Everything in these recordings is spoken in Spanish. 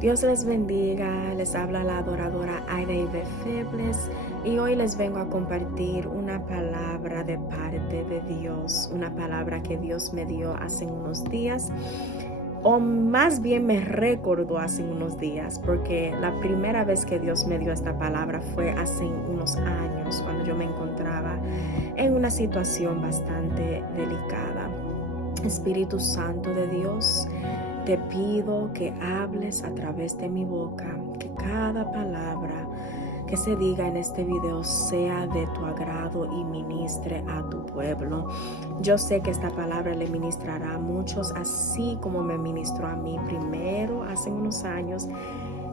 Dios les bendiga, les habla la adoradora Aida Ibe Febles y hoy les vengo a compartir una palabra de parte de Dios, una palabra que Dios me dio hace unos días, o más bien me recordó hace unos días, porque la primera vez que Dios me dio esta palabra fue hace unos años, cuando yo me encontraba en una situación bastante delicada. Espíritu Santo de Dios, te pido que hables a través de mi boca, que cada palabra que se diga en este video sea de tu agrado y ministre a tu pueblo. Yo sé que esta palabra le ministrará a muchos, así como me ministró a mí primero hace unos años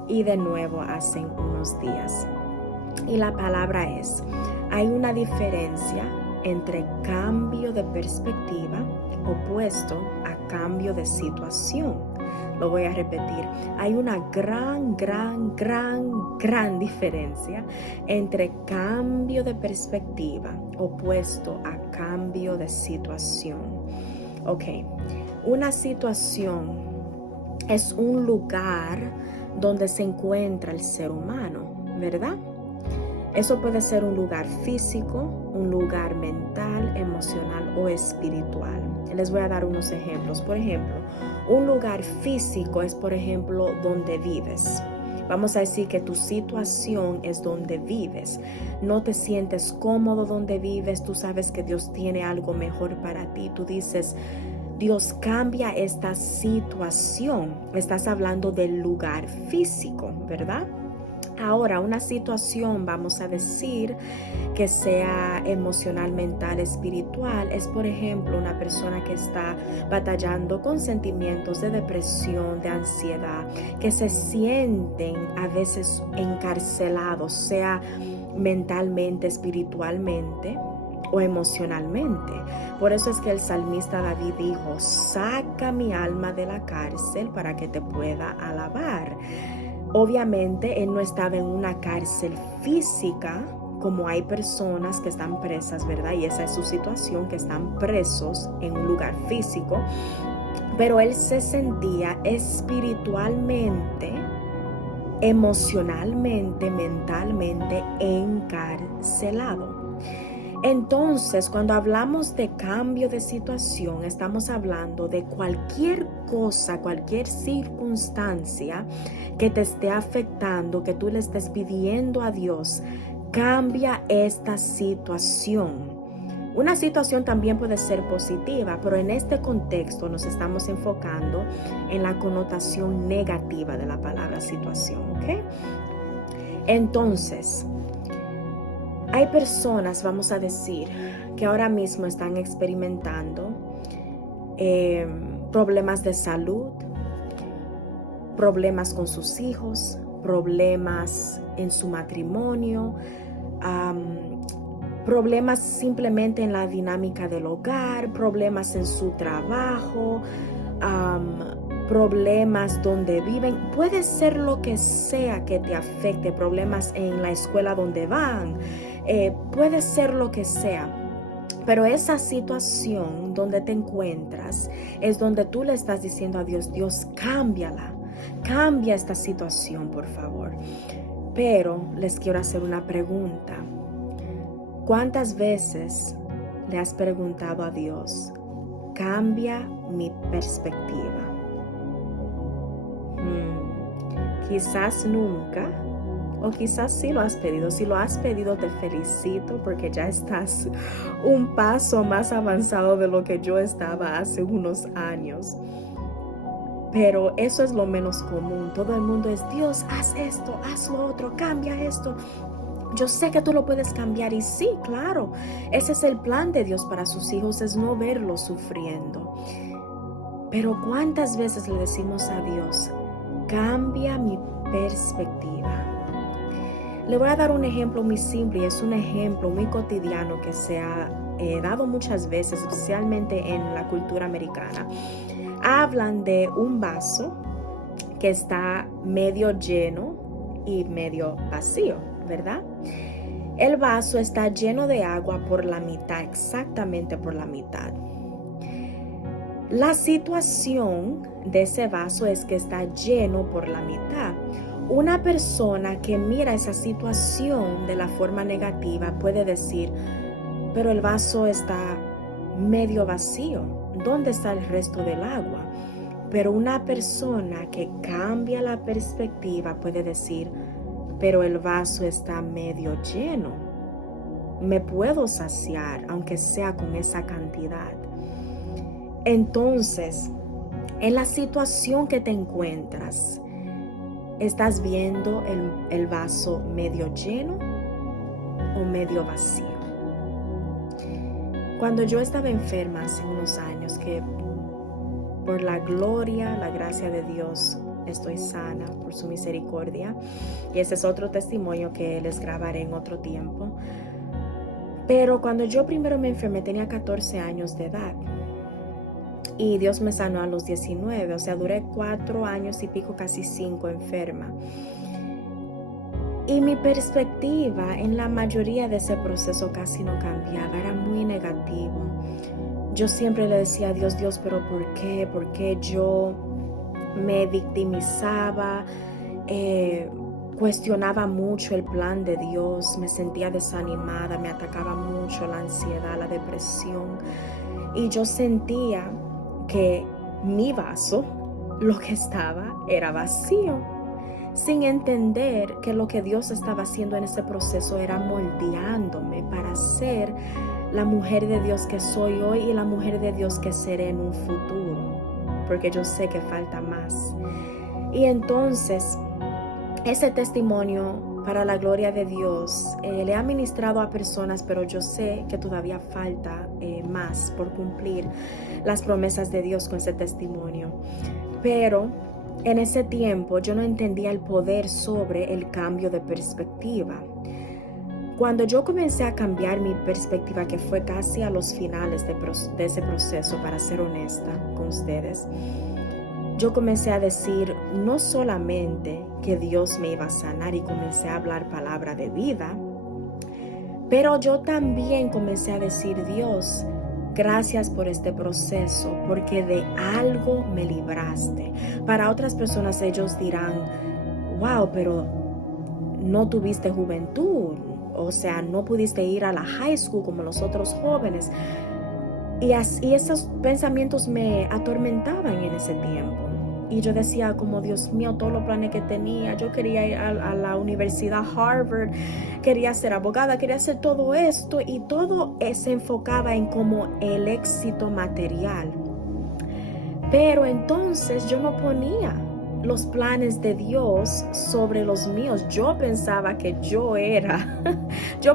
y de nuevo hace unos días. Y la palabra es: hay una diferencia entre cambio de perspectiva opuesto a cambio de situación. Lo voy a repetir. Hay una gran diferencia entre cambio de perspectiva opuesto a cambio de situación. Ok, una situación es un lugar donde se encuentra el ser humano, ¿verdad? Eso puede ser un lugar físico, un lugar mental, emocional o espiritual. Les voy a dar unos ejemplos. Por ejemplo, un lugar físico es, por ejemplo, donde vives. Vamos a decir que tu situación es donde vives. No te sientes cómodo donde vives. Tú sabes que Dios tiene algo mejor para ti. Tú dices: Dios, cambia esta situación. Estás hablando del lugar físico, ¿verdad? Ahora, una situación, vamos a decir, que sea emocional, mental, espiritual, es, por ejemplo, una persona que está batallando con sentimientos de depresión, de ansiedad, que se sienten a veces encarcelados, sea mentalmente, espiritualmente o emocionalmente. Por eso es que el salmista David dijo: saca mi alma de la cárcel para que te pueda alabar. Obviamente él no estaba en una cárcel física, como hay personas que están presas, ¿verdad? Y esa es su situación, que están presos en un lugar físico, pero él se sentía espiritualmente, emocionalmente, mentalmente encarcelado. Entonces, cuando hablamos de cambio de situación, estamos hablando de cualquier cosa, cualquier circunstancia que te esté afectando, que tú le estés pidiendo a Dios: cambia esta situación. Una situación también puede ser positiva, pero en este contexto nos estamos enfocando en la connotación negativa de la palabra situación, ¿ok? Entonces, hay personas, vamos a decir, que ahora mismo están experimentando problemas de salud, problemas con sus hijos, problemas en su matrimonio, problemas simplemente en la dinámica del hogar, problemas en su trabajo, problemas donde viven. Puede ser lo que sea que te afecte, problemas en la escuela donde van, puede ser lo que sea. Pero esa situación donde te encuentras es donde tú le estás diciendo a Dios: Dios, cámbiala, cambia esta situación, por favor. Pero les quiero hacer una pregunta. ¿Cuántas veces le has preguntado a Dios: cambia mi perspectiva? Quizás nunca, o quizás sí lo has pedido. Si lo has pedido, te felicito, porque ya estás un paso más avanzado de lo que yo estaba hace unos años. Pero eso es lo menos común. Todo el mundo es: Dios, haz esto, haz lo otro, cambia esto. Yo sé que tú lo puedes cambiar, y sí, claro, ese es el plan de Dios para sus hijos, es no verlos sufriendo. Pero ¿cuántas veces le decimos a Dios: cambia mi perspectiva? Le voy a dar un ejemplo muy simple, y es un ejemplo muy cotidiano que se ha dado muchas veces, especialmente en la cultura americana. Hablan de un vaso que está medio lleno y medio vacío, ¿verdad? El vaso está lleno de agua por la mitad, exactamente por la mitad. La situación de ese vaso es que está lleno por la mitad. Una persona que mira esa situación de la forma negativa puede decir, pero el vaso está medio vacío. ¿Dónde está el resto del agua? Pero una persona que cambia la perspectiva puede decir, pero el vaso está medio lleno. Me puedo saciar, aunque sea con esa cantidad. Entonces, en la situación que te encuentras, ¿estás viendo el vaso medio lleno o medio vacío? Cuando yo estaba enferma hace unos años, que por la gloria, la gracia de Dios, estoy sana por su misericordia, y ese es otro testimonio que les grabaré en otro tiempo. Pero cuando yo primero me enfermé tenía 14 años de edad y Dios me sanó a los 19, o sea, duré 4 años y pico, casi 5 enferma. Y mi perspectiva en la mayoría de ese proceso casi no cambiaba, era muy negativo. Yo siempre le decía a Dios, Dios, pero ¿por qué? ¿Por qué yo me victimizaba? Cuestionaba mucho el plan de Dios, me sentía desanimada, me atacaba mucho la ansiedad, la depresión. Y yo sentía que mi vaso, lo que estaba, era vacío, sin entender que lo que Dios estaba haciendo en ese proceso era moldeándome para ser la mujer de Dios que soy hoy y la mujer de Dios que seré en un futuro, porque yo sé que falta más. Y entonces, ese testimonio, para la gloria de Dios, le ha ministrado a personas, pero yo sé que todavía falta más por cumplir las promesas de Dios con ese testimonio. Pero en ese tiempo yo no entendía el poder sobre el cambio de perspectiva. Cuando yo comencé a cambiar mi perspectiva, que fue casi a los finales de ese proceso, para ser honesta con ustedes, yo comencé a decir no solamente que Dios me iba a sanar y comencé a hablar palabra de vida, pero yo también comencé a decir, Dios, gracias por este proceso, porque de algo me libraste. Para otras personas ellos dirán, wow, pero no tuviste juventud, o sea, no pudiste ir a la high school como los otros jóvenes. Y esos pensamientos me atormentaban en ese tiempo. Y yo decía, como Dios mío, todos los planes que tenía. Yo quería ir a la universidad Harvard, quería ser abogada, quería hacer todo esto. Y todo se enfocaba en como el éxito material. Pero entonces yo no ponía los planes de Dios sobre los míos. Yo pensaba que yo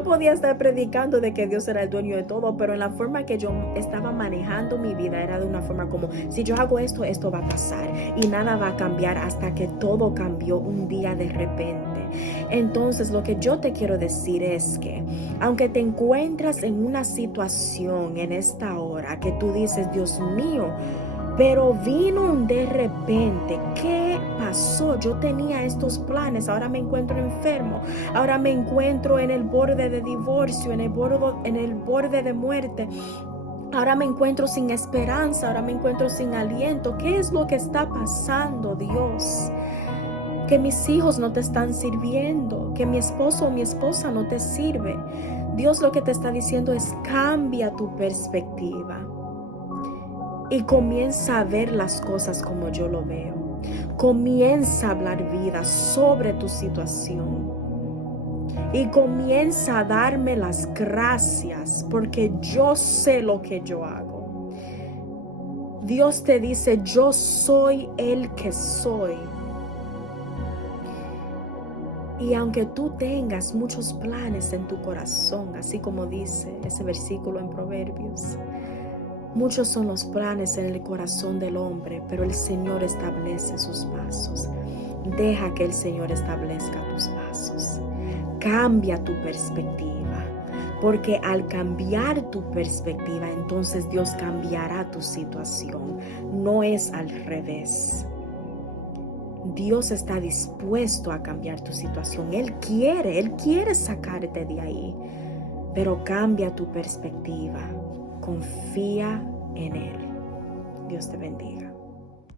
podía estar predicando de que Dios era el dueño de todo, pero en la forma que yo estaba manejando mi vida era de una forma como, si yo hago esto, esto va a pasar y nada va a cambiar, hasta que todo cambió un día de repente. Entonces, lo que yo te quiero decir es que, aunque te encuentras en una situación en esta hora que tú dices, Dios mío, pero vino un de repente. ¿Qué pasó? Yo tenía estos planes, ahora me encuentro enfermo, ahora me encuentro en el borde de divorcio, en el borde de muerte. Ahora me encuentro sin esperanza, ahora me encuentro sin aliento. ¿Qué es lo que está pasando, Dios? Que mis hijos no te están sirviendo, que mi esposo o mi esposa no te sirve. Dios lo que te está diciendo es, cambia tu perspectiva y comienza a ver las cosas como yo lo veo. Comienza a hablar vida sobre tu situación y comienza a darme las gracias, porque yo sé lo que yo hago. Dios te dice, yo soy el que soy. Y aunque tú tengas muchos planes en tu corazón, así como dice ese versículo en Proverbios, muchos son los planes en el corazón del hombre, pero el Señor establece sus pasos. Deja que el Señor establezca tus pasos. Cambia tu perspectiva, porque al cambiar tu perspectiva, entonces Dios cambiará tu situación. No es al revés. Dios está dispuesto a cambiar tu situación. Él quiere sacarte de ahí, pero cambia tu perspectiva. Confía en Él. Dios te bendiga.